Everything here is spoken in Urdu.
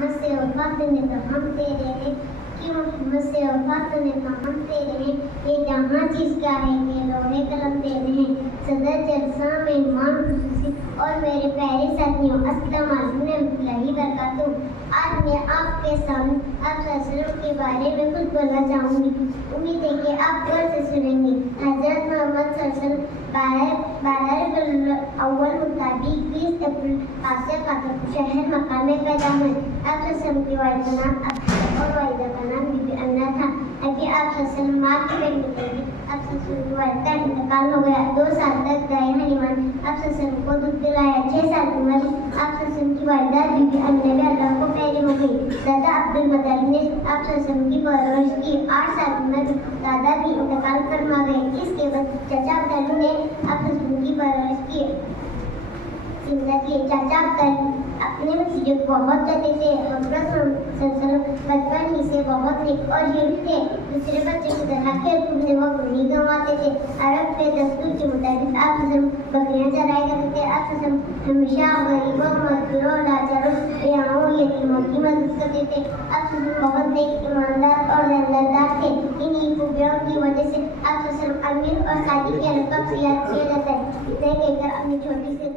محمد سے وفا کرنے تو ہم تیرے ہیں، کیوں محمد سے وفا کرنے تو ہم تیرے ہیں، یہ جہاں چیز کیا ہے کہ لوہے قلم تیرے ہیں۔ صدر جلسہ مہمان خصوصی اور میرے پیارے ساتھیوں، السلام علیکم ورحمۃ اللہ وبرکاتہ۔ آج میں آپ کے سامنے آپ صلی اللہ علیہ وسلم کے بارے میں کچھ بولنا چاہوں گی، امید ہے کہ آپ غور سے سنیں گے۔ حضرت محمد صلی اللہ علیہ وسلم 12 ربیع الاول مطابق 20 اپریل آسیہ قطر شہر مکہ میں پیدا ہوئے۔ آپ صلی اللہ علیہ وسلم کے والد کا نام ابو اور والدہ کا نام بی بی آمنہ تھا۔ ابھی آپ صلی اللہ علیہ وسلم ماں کی پیٹ میں تھے، آپ صلی اللہ علیہ وسلم کی والدہ کا انتقال ہو گیا۔ 2 سال تک دائیں حلیمان آپ صلی اللہ علیہ وسلم کو دودھ پلایا۔ 6 سال کی عمر آپ صلی اللہ علیہ وسلم کی والدہ بی بی آمنہ بھی اللہ کو پیاری ہو گئی۔ دادا عبدالمطلب نے آپ صلی اللہ علیہ وسلم کی پرورش کی۔ 8 سال کی عمر دادا بھی انتقال فرما گئے۔ اس کے بعد چچا عبداللہ نے آپ صلی اللہ علیہ وسلم کی پرورش کی۔ زندگی چاچا عبداللہ اپنے بھتیجے کو بہت کہتے تھے۔ حضرت صلی اللہ علیہ وسلم بچپن ہی سے بہت نیک اور جیل تھے، دوسرے بچے کی طرح کھیل کود میں وقت نہیں گنواتے تھے۔ عرب کے دستور کے مطابق آپ صلی اللہ علیہ وسلم بکریاں چرایا کرتے تھے۔ آپ صلی اللہ علیہ وسلم ہمیشہ غریبوں، مزدوروں، لاچاروں، بیواؤں، یتیموں کی مدد کرتے تھے۔ آپ صلی اللہ علیہ وسلم بہت نیک، ایماندار اور دیندار تھے۔ انہی خوبیوں کی وجہ سے آپ صلی اللہ علیہ وسلم امیر اور صادق کے لقب سے یاد کیا جاتا ہے۔ اتنا کہہ کر اپنی چھوٹی سی